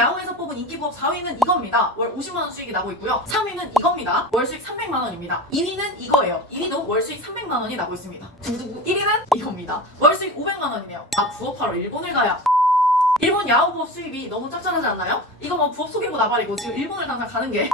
야후에서 뽑은 인기부업 4위는 이겁니다. 월 50만원 수익이 나고 있고요. 3위는 이겁니다. 월 수익 300만원입니다. 2위는 이거예요. 2위도 월 수익 300만원이 나고 있습니다. 1위는 이겁니다. 월 수익 500만원이네요. 아, 부업하러 일본을 가야. 일본 야후 부업 수입이 너무 짭짤하지 않나요? 이거 뭐 부업 소개고 나발이고 지금 일본을 당장 가는 게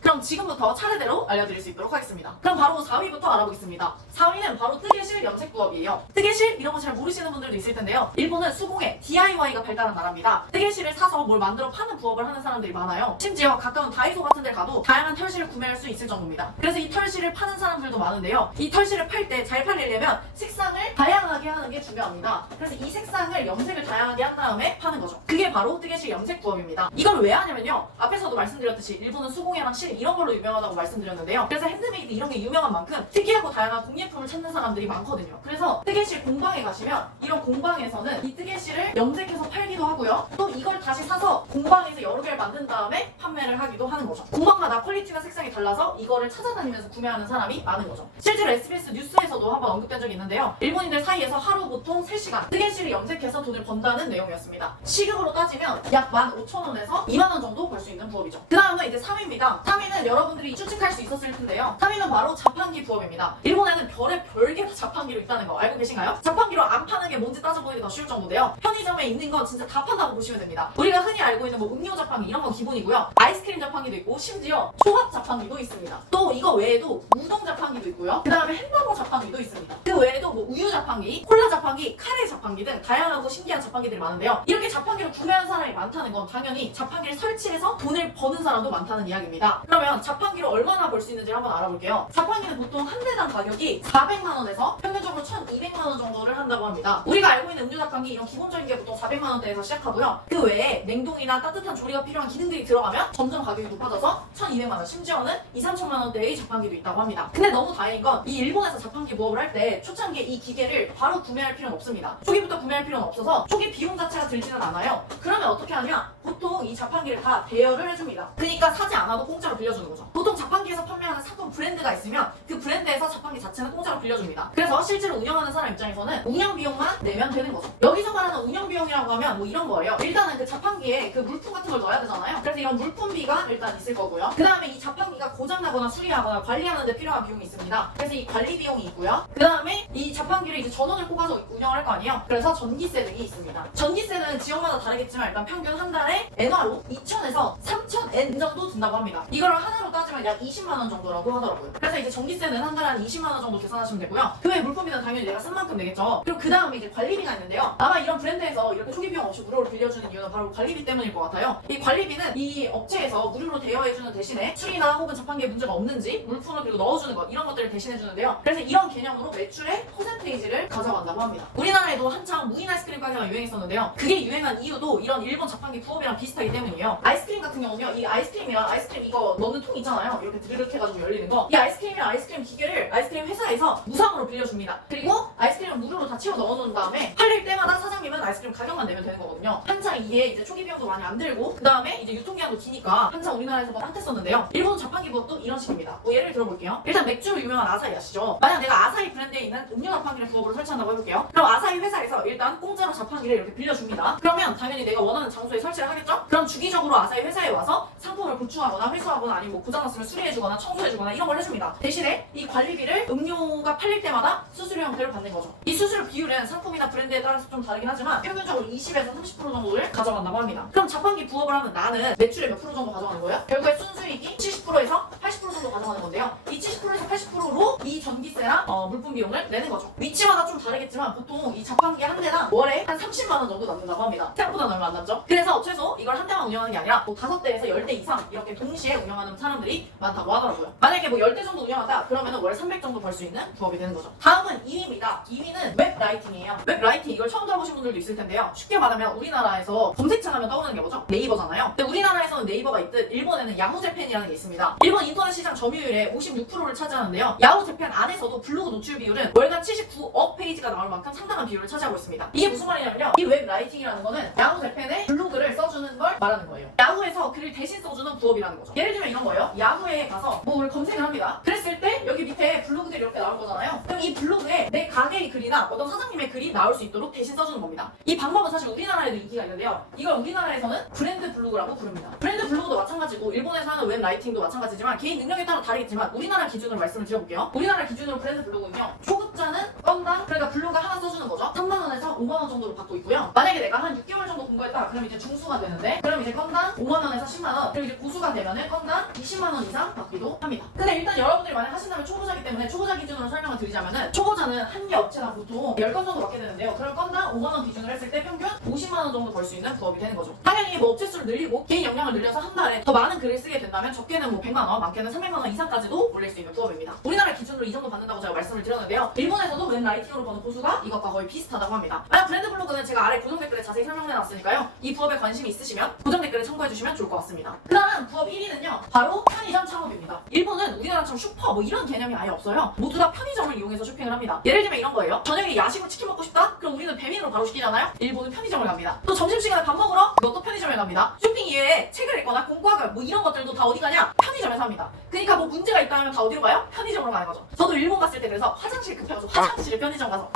그럼 지금부터 차례대로 알려드릴 수 있도록 하겠습니다. 그럼 바로 4위부터 알아보겠습니다. 4위는 바로 뜨개실 염색 부업이에요. 뜨개실 이런 거 잘 모르시는 분들도 있을 텐데요. 일본은 수공예 DIY가 발달한 나라입니다. 뜨개실을 사서 뭘 만들어 파는 부업을 하는 사람들이 많아요. 심지어 가까운 다이소 같은 데 가도 다양한 털실을 구매할 수 있을 정도입니다. 그래서 이 털실을 파는 사람들도 많은데요. 이 털실을 팔 때 잘 팔리려면 색상을 다양하게 하는 게 중요합니다. 그래서 이 색상을 염색을 다양하게 한 다음에 파는 거죠. 그게 바로 뜨개실 염색 부업입니다. 이걸 왜 하냐면요. 앞에서도 말씀드렸듯이 일본은 수공예랑 실 이런 걸로 유명하다고 말씀드렸는데요. 그래서 핸드메이드 이런 게 유명한 만큼 특이하고 다양한 공예품을 찾는 사람들이 많거든요. 그래서 뜨개실 공방에 가시면 이런 공방에서는 이 뜨개실을 염색해서 팔기도 하고요. 또 이걸 다시 사서 공방에서 여러 개를 만든 다음에 판매를 하기도 하는 거죠. 공방마다 퀄리티나 색상이 달라서 이거를 찾아다니면서 구매하는 사람이 많은 거죠. 실제로 SBS 뉴스에서도 한번 언급된 적이 있는데요. 일본인들 사이에서 하루 보통 3시간 뜨개실을 염색해서 돈을 번다는 내용이었습니다. 시급으로 따지면 약 15,000원에서 2만원 정도 벌 수 있는 부업이죠. 그 다음은 이제 3위입니다. 3위는 여러분들이 추측할 수 있었을 텐데요. 3위는 바로 자판기 부업입니다. 일본에는 별의 다 자판기로 있다는 거 알고 계신가요? 자판기로 안 파는 게 뭔지 따져보기 더 쉬울 정도인데요. 편의점에 있는 건 진짜 다 판다고 보시면 됩니다. 우리가 흔히 알고 있는 뭐 음료 자판기 이런 건 기본이고요. 아이스크림 자판기도 있고 심지어 초밥 자판기도 있습니다. 또 이거 외에도 우동 자판기도 있고요. 그 다음에 햄버거 자판기도 있습니다. 그 외에도 뭐 우유 자판기, 콜라 자판기, 카레 자판기 등 다양하고 신기한 자판기들이 많은데요. 이렇게 자판기를 구매하는 사람이 많다는 건 당연히 자판기를 설치해서 돈을 버는 사람도 많다는 이야기입니다. 그러면 자판기로 얼마나 벌 수 있는지 한번 알아볼게요. 자판기는 보통 한 대당 가격이 400만원에서 평균적으로 1,200만원 정도를 한다고 합니다. 우리가 알고 있는 음료 자판기 이런 기본적인 게 보통 400만원대에서 시작하고요. 그 외에 냉동이나 따뜻한 조리가 필요한 기능들이 들어가면 점점 가격이 높아져서 1,200만원, 심지어는 2,3천만원대의 자판기도 있다고 합니다. 근데 너무 다행인 건 이 일본에서 자판기 부업을 할 때 초창기에 이 기계를 바로 구매할 필요는 없습니다. 초기부터 구매할 필요는 없어서 초기 비용 자체가 들지는 않아요. 그러면 어떻게 하냐? 보통 이 자판기를 다 대여를 해줍니다. 그러니까 사지 않아도 공짜로 빌려주는 거죠. 보통 자판기에서 판매하는 상품 브랜드가 있으면 그 브랜드에서 자판기 자체는 공짜로 빌려줍니다. 그래서 실제로 운영하는 사람 입장에서는 운영 비용만 내면 되는 거죠. 여기서 말하는 운영 비용이라고 하면 뭐 이런 거예요. 일단은 그 자판기에 그 물품 같은 걸 넣어야 되잖아요. 그래서 이런 물품비가 일단 있을 거고요. 그 다음에 이 자판기가 고장나거나 수리하거나 관리하는 데 필요한 비용이 있습니다. 그래서 이 관리 비용이 있고요. 그 다음에 이 자판기를 이제 전원을 꼽아서 운영을 할 거 아니에요. 그래서 전기세 등이 있습니다. 전기세는 지역마다 다르겠지만 일단 평균 한 달에 엔화로 2,000에서 3,000엔 정도 든다고 합니다. 이걸 하나로 따지면 약 20만원 정도라고 하더라고요. 그래서 이제 전기세는 한 달에 한 20만원 정도 계산하시면 되고요. 그 외에 물품비는 당연히 내가 쓴 만큼 내겠죠. 그리고 그 다음에 이제 관리비가 있는데요. 아마 이런 브랜드에서 이렇게 초기 비용 없이 무료로 빌려주는 이유는 바로 관리비 때문일 것 같아요. 이 관리비는 이 업체에서 무료로 대여해주는 대신에 수리나 혹은 자판기에 문제가 없는지 물품을 그리고 넣어주는 것 이런 것들을 대신해주는데요. 그래서 이런 개념으로 매출의 퍼센테이지를 가져간다고 합니다. 우리나라에도 한창 무인 아이스크림 가게가 유행했었는데요. 그게 유행한 이유도 이런 일본 자판기 부업이랑 비슷하기 때문이에요. 아이스크림 같은 경우는요. 이 아이스크림이랑 아이스크림 이거 넣는 통 있잖아요. 이렇게 드르륵 해가지고 열리는 거. 이 아이스크림이랑 아이스크림 기계를 아이스크림 회사에서 무상으로 빌려줍니다. 그리고 아이스크림을 무료로 다 채워 넣어놓은 다음에 팔릴 때마다 사장님은 아이스크림 가격만 내면 되는 거거든요. 한창 이게 이제 초기 비용도 많이 안 들고 그 다음에 이제 유통기한도 기니까 한창 우리나라에서 핫했었는데요. 일본 자판기 부업도 이런 식입니다. 뭐 예를 들어볼게요. 일단 맥주로 유명한 아사히 아시죠? 만약 내가 아사히 브랜드에 있는 음료 자판기를 부업으로 설치한다고 해볼게요. 그럼 아사히 회사에서 일단 공짜로 자판기를 이렇게 빌려줍니다. 그러면 당연히 내가 원하는 장소에 설치를 하겠죠? 그럼 주기적으로 아사히 회사에 와서 상품을 보충하거나 회수하거나 아니면 뭐 고장났으면 수리해주거나 청소해주거나 이런 걸 해줍니다. 대신에 이 관리비를 음료가 팔릴 때마다 수수료 형태로 받는 거죠. 이 수수료 비율은 상품이나 브랜드에 따라서 좀 다르긴 하지만 평균적으로 20에서 30% 정도를 가져간다고 합니다. 그럼 자판기 부업을 하면 나는 매출의 몇 프로 정도 가져가는 거예요? 결국에 순수익이 70%에서 80% 정도 가져가는 건데요. 이 70%에서 80%로 이 전기세랑 물품 비용을 내는 거죠. 위치마다 좀 다르겠지만 보통 이 자판기 한 대당 월에 한 30만원 정도 남는다고 합니다. 생각보다 얼마 안 남죠? 그래서 최소 이걸 한 대만 운영하는 게 아니라 뭐 5대에서 10대 이상 이렇게 동시에 운영하는 사람들이 많다고 하더라고요. 만약에 뭐 10대 정도 운영한다 그러면 월 300 정도 벌 수 있는 부업이 되는 거죠. 다음은 2위입니다. 2위는 웹라이팅이에요. 웹라이팅 이걸 처음 들어보신 분들도 있을 텐데요. 쉽게 말하면 우리나라에서 검색창 하면 떠오르는 게 뭐죠? 네이버잖아요. 근데 우리나라에서는 네이버가 있듯 일본에는 야후재팬이라는 게 있습니다. 일본 인터넷 시장 점유율의 56%를 차지하는데요. 야후재팬 안에서도 블로그 노출 비율은 월간 79억 페이지가 나올 만큼 상당한 비율을 차지하고 있습니다. 이게 무슨 말이냐면요. 이 웹라이팅이라는 거는 야후재팬에 블로그를 써주는 걸 말하는 거예요. 야후에서 해서 글을 대신 써주는 부업이라는 거죠. 예를 들면 이런 거예요. 야후에 가서 뭐를 검색을 합니다. 그랬을 때 여기 밑에 블로그들이 이렇게 나올 거잖아요. 그럼 이 블로그에 내 가게의 글이나 어떤 사장님의 글이 나올 수 있도록 대신 써주는 겁니다. 이 방법은 사실 우리나라에도 인기가 있는데요. 이걸 우리나라에서는 브랜드 블로그라고 부릅니다. 브랜드 블로그도 마찬가지고 일본에서 하는 웹 라이팅도 마찬가지지만 개인 능력에 따라 다르겠지만 우리나라 기준으로 말씀을 드려볼게요. 우리나라 기준으로 브랜드 블로그는요. 초급자는 건당 그러니까 블로그 하나 써주는 거죠. 3만원에서 5만원 정도로 받고 있고요. 만약에 내가 한 6개월 정도 공부했다 그럼 이제 중수가 되는데 그럼 이제 건당 5만원에서 10만원 그리고 이제 고수가 되면은 건당 20만원 이상 받기도 합니다. 근데 일단 여러분들이 만약 하신다면 초보자기 때문에 초보자 기준으로 설명을 드리자면은 초보자는 한 개 업체당 보통 10건 정도 받게 되는데요. 그럼 건당 5만원 기준으로 했을 때 평균 50만원 정도 벌 수 있는 부업이 되는 거죠. 당연히 뭐 업체 수를 늘리고 개인 역량을 늘려서 한 달에 더 많은 글을 쓰게 된다면 적게는 뭐 100만원 많게는 300만원 이상까지도 올릴 수 있는 부업입니다. 우리나라 기준으로 이 정도 받는다고 제가 말씀을 드렸는데요. 일본에서도 웹 라이팅으로 버는 보수가 이것과 거의 비슷하다고 합니다. 만약 브랜드 블로그는 제가 아래 고정 댓글에 자세히 설명해놨으니까요. 이 부업에 관심이 있으시면 고정 댓글에 첨부해주시면 좋을 것 같습니다. 그 다음 부업 1위는요. 바로 편의점 창업입니다. 일본은 우리나라처럼 슈퍼 뭐 이런 개념이 아예 없어요. 모두 다 편의점을 이용해서 쇼핑을 합니다. 예를 들면 이런 거예요. 저녁에 야식으로 치킨 먹고 싶다? 그럼 우리는 배민으로 바로 시키잖아요. 일본은 편의점을 갑니다. 또 점심시간에 밥 먹으러 이것도 편의점에 갑니다. 쇼핑 이외에 책을 읽거나 공부하거나 뭐 이런 것들도 다 어디 가냐? 편의점에서 합니다. 그러니까 뭐 문제가 있다 하면 다 어디로 가요? 편의점으로 가는 거죠. 저도 일본 갔을 때 그래서 화장실 급해가지고 화장실을 편의점 가서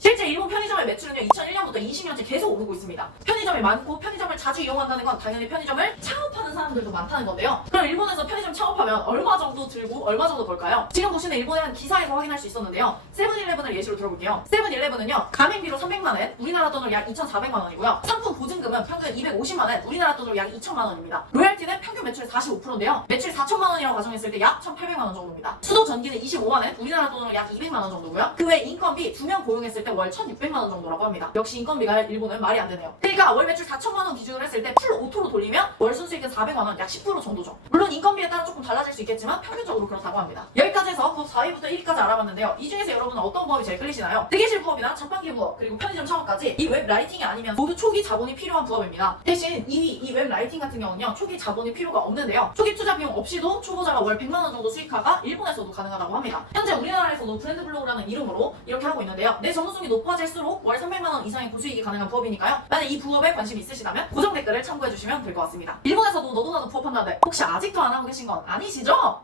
실제 일본 편의점의 매출은요 2001년부터 20년째 계속 오르고 있습니다. 편의점이 많고 편의점을 자주 이용한다는 건 당연히 편의점을 창업하는 사람들도 많다는 건데요. 그럼 일본에서 편의점 창업하면 얼마 정도 들고 얼마 정도 벌까요? 지금 보시는 일본에 한 기사에서 확인할 수 있었는데요. 세븐일레븐을 예시로 들어볼게요. 세븐일레븐은요 가맹비로 300만원, 우리나라 돈으로 약 2,400만원이고요. 상품 보증금은 평균 250만원, 우리나라 돈으로 약 2천만원입니다. 로열티는 평균 매출의 45%인데요. 매출 4천만원이라고 가정했을 때 약 1,800만원 정도입니다. 수도 전기는 25만원, 우리나라 돈으로 약 200만원 정도고요. 그 외 인건비 2명 고용했을 때 월 1,600만원 정도라고 합니다. 역시 인건비가 일본은 말이 안 되네요. 그러니까 월 매출 4천만원 기준으로 했을 때 풀 오토로 돌리면 월 순수익은 400만원, 약 10% 정도죠. 물론 인건비에 따라 조금 달라질 수 있겠지만 평균적으로 그렇다고 합니다. 여기까지 해서 부업 4위부터 1위까지 알아봤는데요. 이 중에서 여러분은 어떤 부업이 제일 끌리시나요? 대기실 부업이나 자판기 부업, 그리고 편의점 창업까지 이 웹 라이팅이 아니면 모두 초기 자본이 필요한 부업입니다. 대신 2위 이 웹 라이팅 같은 경우는요. 초기 자본이 필요가 없는데요. 초기 투자 비용 없이도 초보자가 월 100만원 정도 수익화가 일본에서도 가능하다고 합니다. 현재 우리나라에서도 브랜드 블로그라는 이름으로 이렇게 하고 있는데요. 내 전문성이 높아질수록 월 300만원 이상의 고수익이 가능한 부업이니까요. 만약 이 부업에 관심이 있으시다면 고정 댓글을 참고해주시면 될 것 같습니다. 일본에서도 너도 나도 부업한다는데 혹시 아직도 안 하고 계신 건 아니시죠?